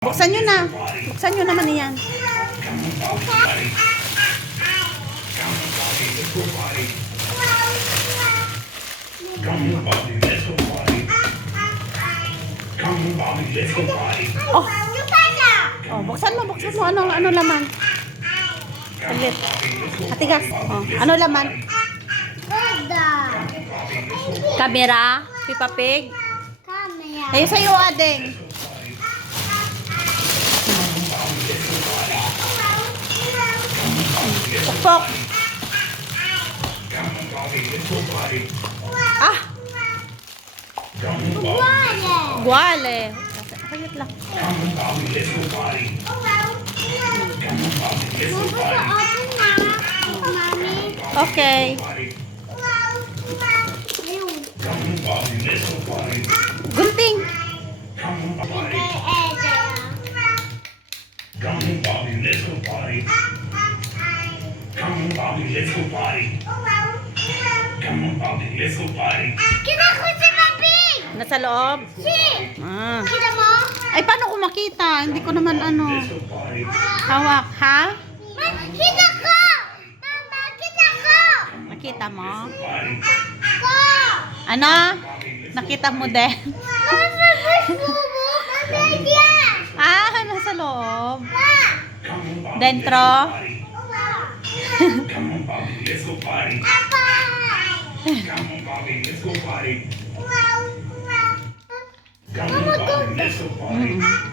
Buksan nyo na. Buksan nyo naman yan. Oh. Oh, buksan mo. Ano laman? Ulit. Matigas. Oh, ano laman? Kamera? Peppa Pig? Ayun sa'yo, Adeng. Pokpok. Ah! Guale. Kayot lang. Okay. Gunting. Kita ko si Papi! Nasa loob? Si! Ah. Kita mo? Ay, paano ko makita? Hindi ko naman hawak, ha? Kita ko! Mama, kita ko! Nakita mo? Ko! Ano? Nakita mo din? Mama, Facebook! Mama, yan! Ah, nasa loob. Ma! Dentro? Apa! Mama, go! Mm-mm.